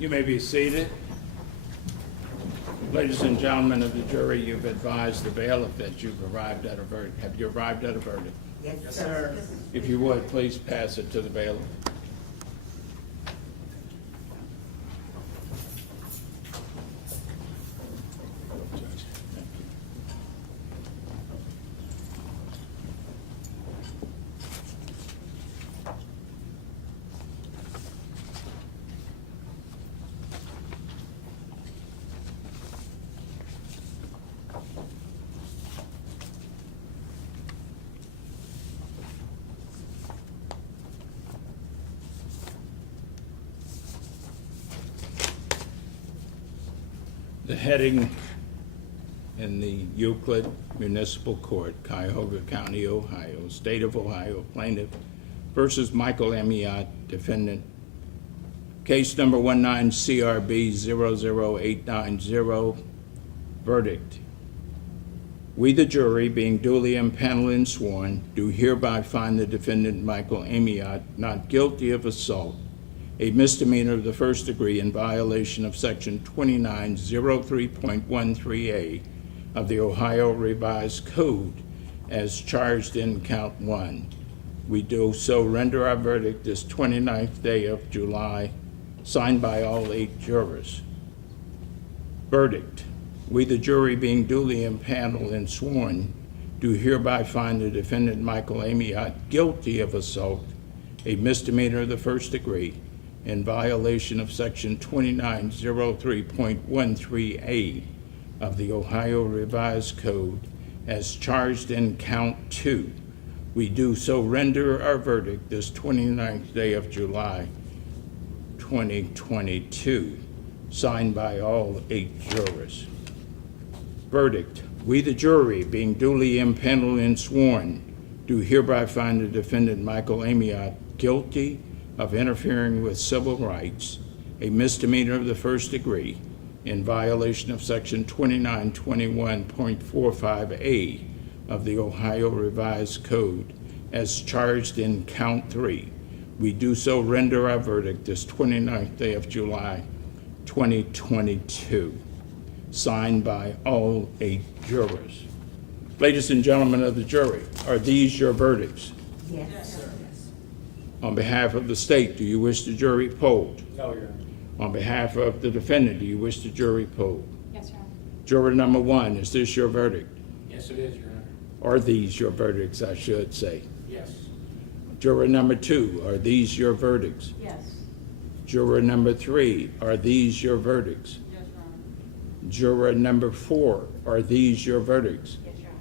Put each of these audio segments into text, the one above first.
You may be seated. Ladies and gentlemen of the jury, you've advised the bailiff that you've arrived at a verdict. Have you arrived at a verdict? Yes, sir. If you would, please pass it to the bailiff. Thank you. The heading in the Euclid Municipal Court, Cuyahoga County, Ohio, State of Ohio, plaintiff versus Michael Amiott, defendant. Case number 19-CRB-00890, verdict. We, the jury, being duly impaneled and sworn, do hereby find the defendant Michael Amiott not guilty of assault, a misdemeanor of the first degree in violation of section 2903.13A of the Ohio Revised Code as charged in count 1. We do so render our verdict this 29th day of July, signed by all 8 jurors. Verdict. We, the jury, being duly impaneled and sworn, do hereby find the defendant Michael Amiott guilty of assault, a misdemeanor of the first degree, in violation of section 2903.13A of the Ohio Revised Code as charged in count 2. We do so render our verdict this 29th day of July, 2022, signed by all 8 jurors. Verdict. We, the jury, being duly impaneled and sworn, do hereby find the defendant Michael Amiott guilty of interfering with civil rights, a misdemeanor of the first degree, in violation of section 2921.45A of the Ohio Revised Code as charged in count 3. We do so render our verdict this 29th day of July, 2022, signed by all 8 jurors. Ladies and gentlemen of the jury, are these your verdicts? Yes, sir. On behalf of the state, do you wish the jury polled? No, Your Honor. On behalf of the defendant, do you wish the jury polled? Yes, Your Honor. Juror number 1, is this your verdict? Yes, it is, Your Honor. Are these your verdicts, I should say? Yes. Juror number 2, are these your verdicts? Yes. Juror number 3, are these your verdicts? Yes, Your Honor. Juror number 4, are these your verdicts? Yes, Your Honor.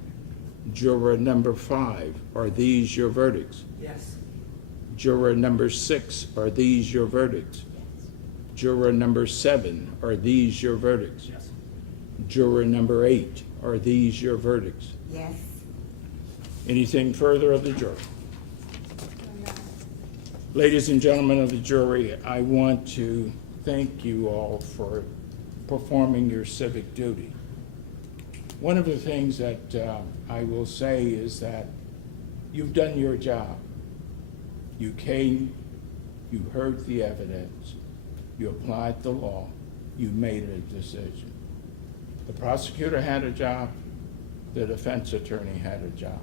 Juror number 5, are these your verdicts? Yes. Juror number 6, are these your verdicts? Yes. Juror number 7, are these your verdicts? Yes. Juror number 8, are these your verdicts? Yes. Anything further of the jury? No, Your Honor. Ladies and gentlemen of the jury, I want to thank you all for performing your civic duty. One of the things that I will say is that you've done your job. You came, you heard the evidence, you applied the law, you made a decision. The prosecutor had a job, the defense attorney had a job.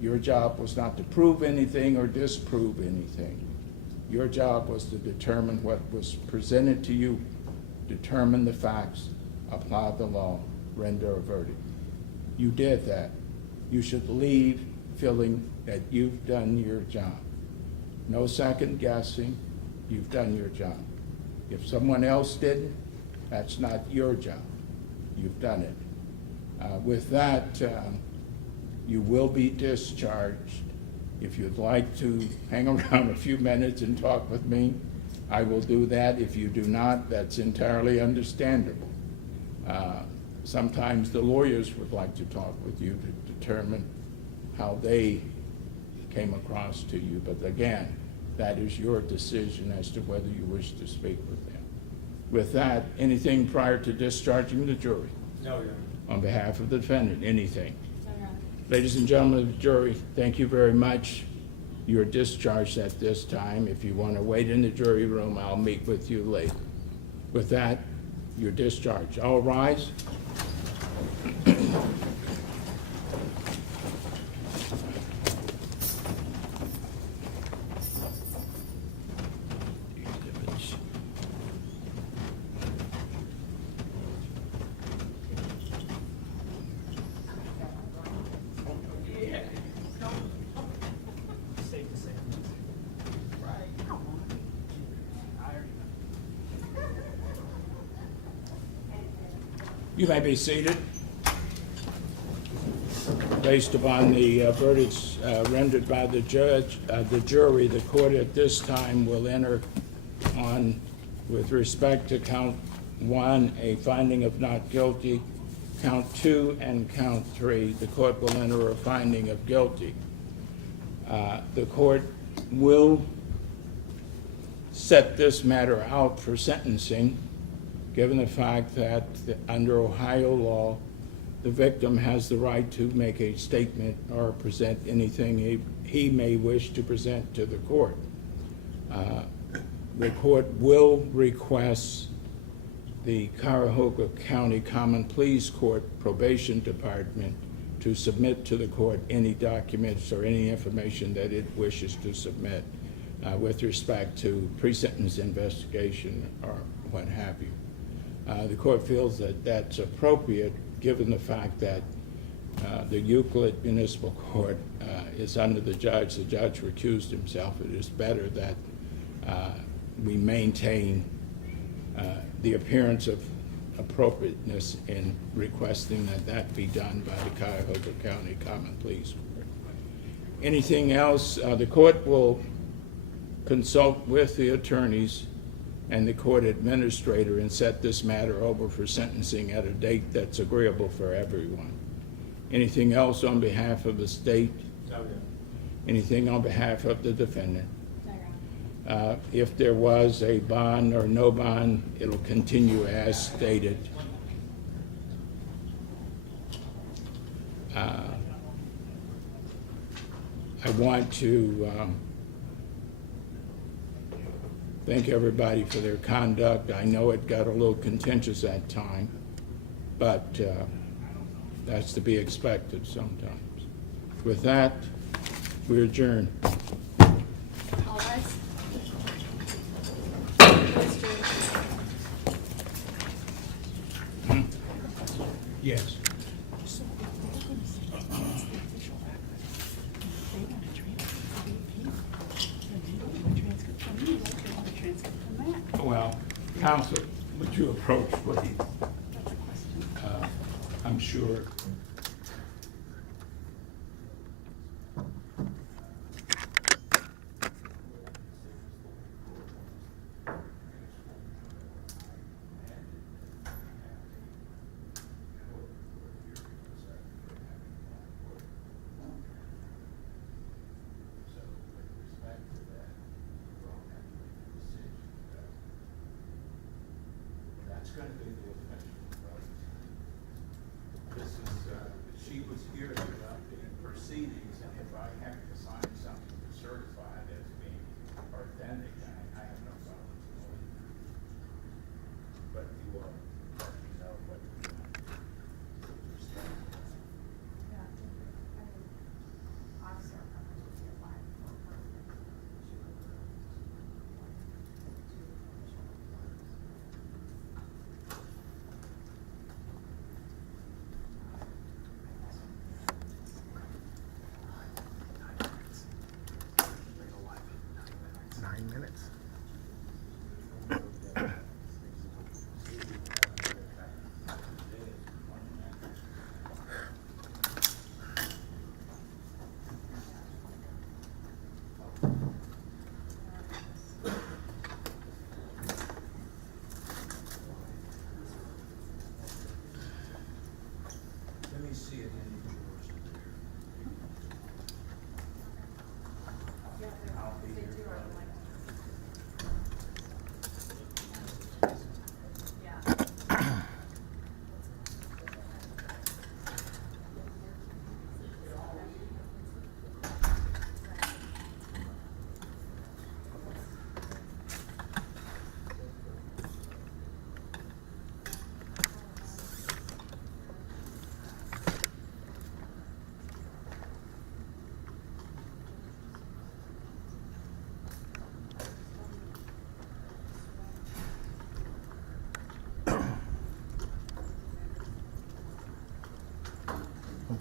Your job was not to prove anything or disprove anything. Your job was to determine what was presented to you, determine the facts, apply the law, render a verdict. You did that. You should leave feeling that you've done your job. No second guessing, you've done your job. If someone else didn't, that's not your job. You've done it. With that, you will be discharged. If you'd like to hang around a few minutes and talk with me, I will do that. If you do not, that's entirely understandable. Sometimes the lawyers would like to talk with you to determine how they came across to you, but again, that is your decision as to whether you wish to speak with them. With that, anything prior to discharging the jury? No, Your Honor. On behalf of the defendant, anything? No, Your Honor. Ladies and gentlemen of the jury, thank you very much. You are discharged at this time. If you want to wait in the jury room, I'll meet with you later. With that, you're discharged. All rise. Safe to say. You may be seated. Based upon the verdicts rendered by the judge, the jury, the court at this time will enter on, with respect to count 1, a finding of not guilty, count 2 and count 3, the court will enter a finding of guilty. The court will set this matter out for sentencing, given the fact that under Ohio law, the victim has the right to make a statement or present anything he may wish to present to the court. The court will request the Cuyahoga County Common Pleas Court Probation Department to submit to the court any documents or any information that it wishes to submit with respect to pre-sentence investigation or what have you. The court feels that that's appropriate given the fact that the Euclid Municipal Court is under the judge. The judge recused himself. It is better that we maintain the appearance of appropriateness in requesting that that be done by the Cuyahoga County Common Pleas Court. Anything else? The court will consult with the attorneys and the court administrator and set this matter over for sentencing at a date that's agreeable for everyone. Anything else on behalf of the state? No, Anything on behalf of the defendant? No, Your Honor. If there was a bond or no bond, it'll continue as stated. I want to thank everybody for their conduct. I know it got a little contentious at time, but that's to be expected sometimes. With that, we adjourn. All rise. Please join. Yes. Well, counsel, would you approach, please? I'm sure. That's going to be the official vote. This is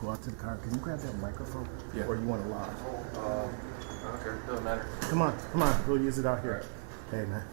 go out to the car. Can you grab that microphone? Yeah. Or you want it live? Okay, doesn't matter. Come on, we'll use it out here. Hey, man.